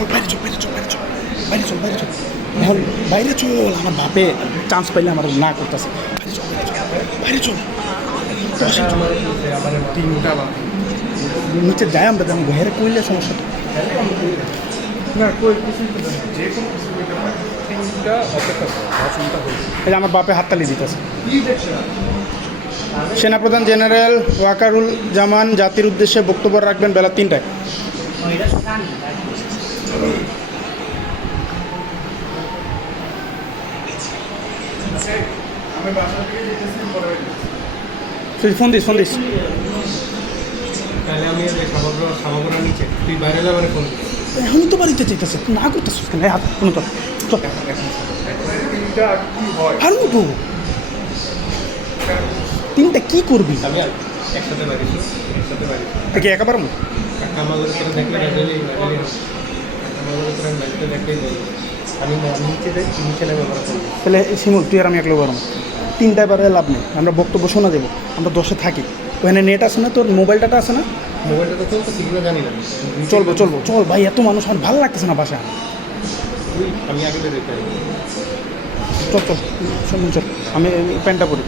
চল বাইরে চল বাইরে চল বাইরে চল বাইরে চল বাইরে চল এখন বাইরে চল আমার বাপে চান্স পাইলে আমার না করতেছে বাইরে চল আমার তিনটা বা নিচে যাই আমরা যেমন ঘরে কইলে সমস্যাটা না কই কিছু যে কোনো কিছু হইতে পারে তিনটা অপেক্ষা ভাষণটা হয়েছে এই যে আমার বাপে হাততালি দিতেছে সেনাপ্রধান জেনারেল ওয়াকারুল জামান জাতির উদ্দেশ্যে বক্তব্য রাখবেন বেলা 3টায়। আমি বাসা থেকে যেতেছি পরে তুই ফোন দিস তাহলে আমি সামগ্র নিচে তুই বাইরে যাবার ফোন এখনই তো বাড়িতে চাইতেছে না করতেছিস কেন হাত কোনো তো তিনটা কি হয় হারু তো 3টা কি করবি আমি একসাথে বাড়ি কি একা পারবো কামাগরের করে দেখলে কামাগরের করে বাড়িতে দেখলেই বলবো আমি নিচে যাই নিচে নেমে ব্যবহার করবো তাহলে শিমুল তুই আর আমি একলো পারবো 3টায় পারে লাভ নেই আমরা বক্তব্য শোনা দেবো আমরা 10-এ থাকি ওখানে নেট আছে না তোর মোবাইল ডাটা আছে না মোবাইলটা তো চলতো সেগুলো জানি না চলবো চল ভাই এত মানুষ আমার ভালো লাগতেছে না বাসা আমি আগে বেরোতে চল চল আমি প্যান্টটা পরি